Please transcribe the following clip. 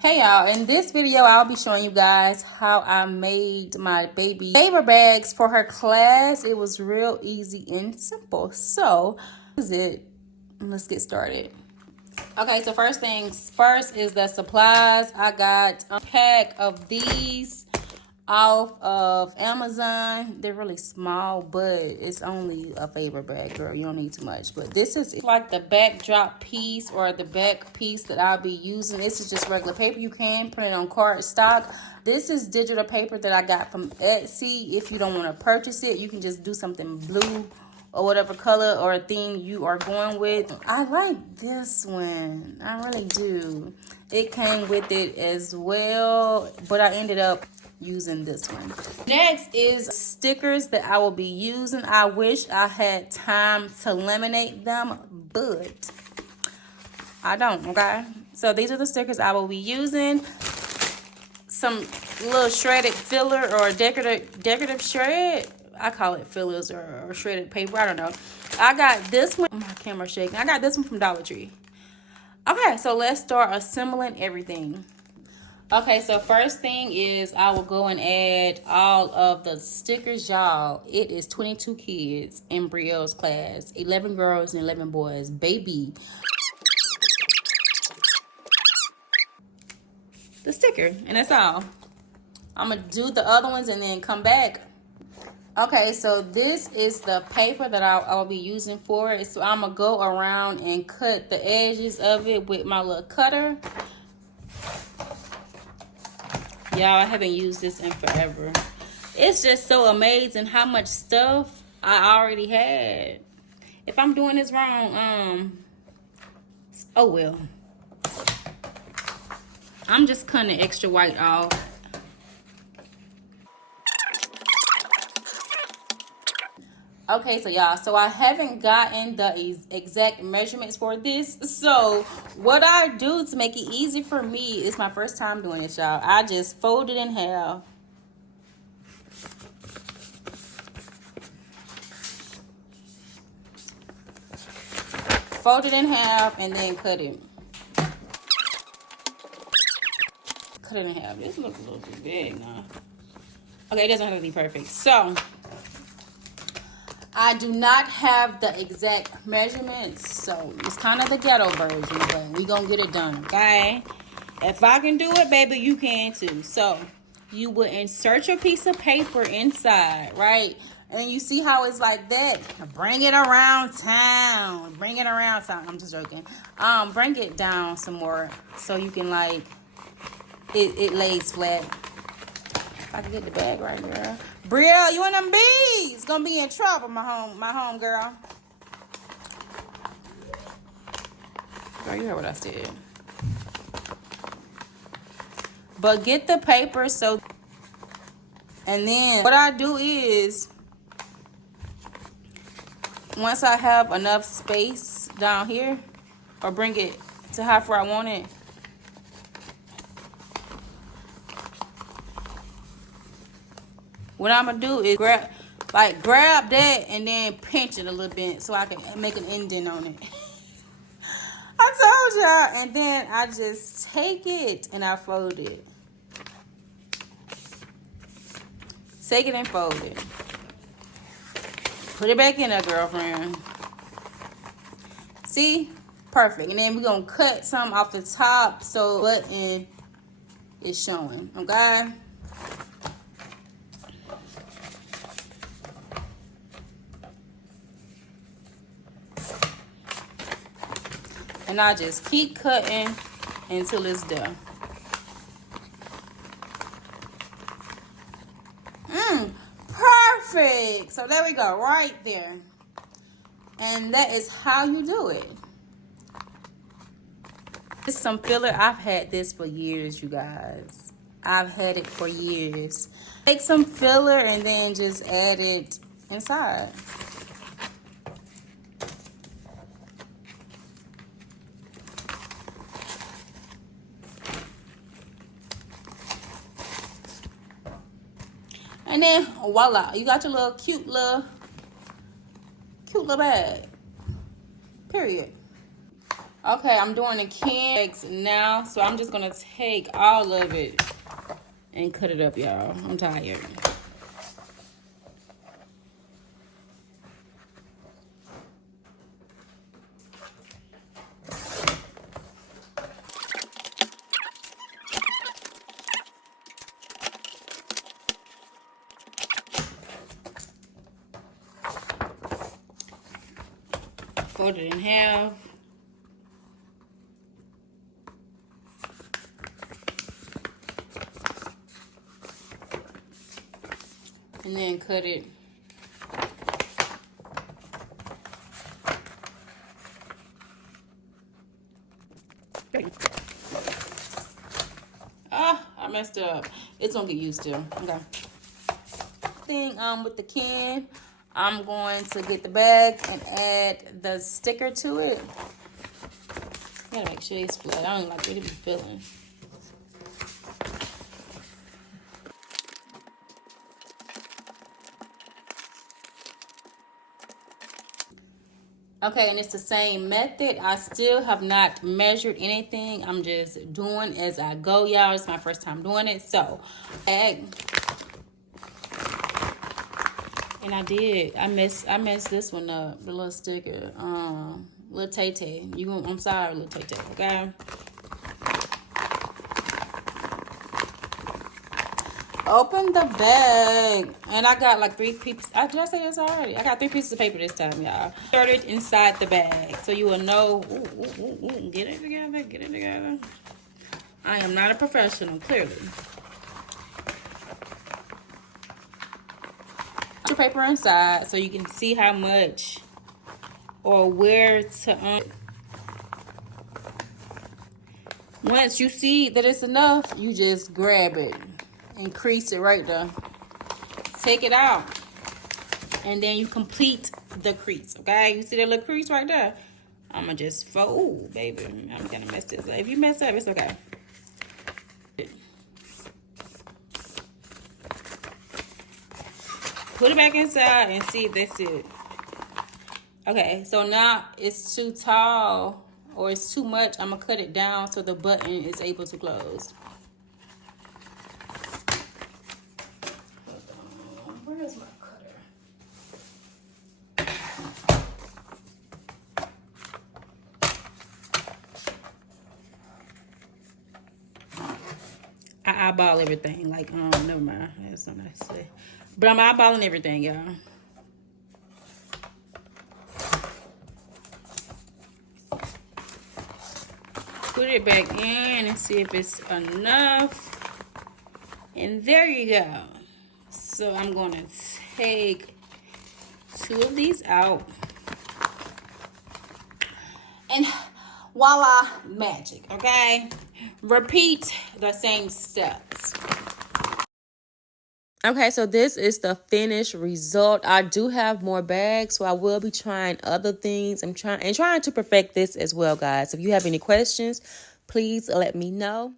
Hey y'all, in this video I'll be showing you guys how I made my baby paper bags for her class. It was real easy and simple. So, this is it. Let's get started. Okay, so first things first is the supplies. I got a pack of these off of Amazon. They're really small, but it's only a paper bag, girl. You don't need too much. But this is like the backdrop piece or the back piece that I'll be using. This is just regular paper. You can print it on cardstock. This is digital paper that I got from Etsy. If you don't want to purchase it, you can just do something blue or whatever color or theme you are going with. I like this one. I really do. It came with it as well, but I ended up using this one. Next is stickers that I will be using. I wish I had time to laminate them, but I don't, okay? So these are the stickers I will be using. Some little shredded filler or decorative shred. I call it fillers or shredded paper. I don't know. I got this one. My camera's shaking. I got this one from Dollar Tree. Okay, so let's start assembling everything. Okay, so first thing is I will go and add all of the stickers, y'all. It is 22 kids in Brielle's class. 11 girls and 11 boys. Baby. The sticker, and that's all. I'm going to do the other ones and then come back. Okay, so this is the paper that I'll be using for it. So I'm going to go around and cut the edges of it with my little cutter. Y'all, I haven't used this in forever. It's just so amazing how much stuff I already had. If I'm doing this wrong, oh well. I'm just cutting extra white off. Okay, so y'all, so I haven't gotten the exact measurements for this. So what I do to make it easy for me, is my first time doing this, y'all. I just fold it in half. Fold it in half and then cut it. Cut it in half. This looks a little too big now. Okay, it doesn't have to be perfect. So I do not have the exact measurements, so it's kind of the ghetto version, but we gonna get it done, okay? If I can do it, baby, you can too. So you would insert your piece of paper inside, right? And you see how it's like that. Bring it around town. Bring it around town. I'm just joking. Bring it down some more so you can like it lays flat. If I can get the bag right, girl. Brielle, you and them bees gonna be in trouble, my home girl. Girl, you heard what I said. But get the paper so, and then what I do is, once I have enough space down here, or bring it to how far I want it, what I'm gonna do is grab that and then pinch it a little bit so I can make an indent on it. I told y'all. And then I just take it and I fold it. Take it and fold it. Put it back in there, girlfriend. See? Perfect. And then we're gonna cut some off the top so the button is showing. Okay? And I just keep cutting until it's done. Perfect. So there we go, right there. And that is how you do it. It's some filler. I've had this for years, you guys. I've had it for years. Take some filler and then just add it inside. And then voila, you got your little cute little bag. Period. Okay, I'm doing the cans now, so I'm just gonna take all of it and cut it up, y'all. I'm tired. Fold it in half. And then cut it. Ah, I messed up. It's gonna get used to. Okay. Thing with the can, I'm going to get the bag and add the sticker to it. Gotta make sure it's flat. I don't like it to be filling. Okay, and it's the same method. I still have not measured anything. I'm just doing as I go, y'all. It's my first time doing it. So, egg. And I did. I messed this one up. The little sticker. Little Tay-Tay. I'm sorry, little Tay-Tay, okay? Open the bag. And I got like 3 pieces. Did I say this already? I got 3 pieces of paper this time, y'all. Insert it inside the bag. So you will know. Ooh, get it together. Get it together. I am not a professional, clearly. Put your paper inside so you can see how much or where to. Once you see that it's enough, you just grab it and crease it right there. Take it out. And then you complete the crease, okay? You see that little crease right there? I'm going to just fold. Ooh, baby, I'm going to mess this up. If you mess up, it's okay. Put it back inside and see if that's it. Okay, so now it's too tall or it's too much. I'm going to cut it down so the button is able to close. Where's my cutter? I eyeball everything. Like, never mind. That's not nice to say. But I'm eyeballing everything, y'all. Put it back in and see if it's enough. And there you go. So I'm going to take 2 of these out. And voila, magic, okay? Repeat the same steps. Okay, so this is the finished result. I do have more bags, so I will be trying other things. I'm trying to perfect this as well, guys. If you have any questions, please let me know.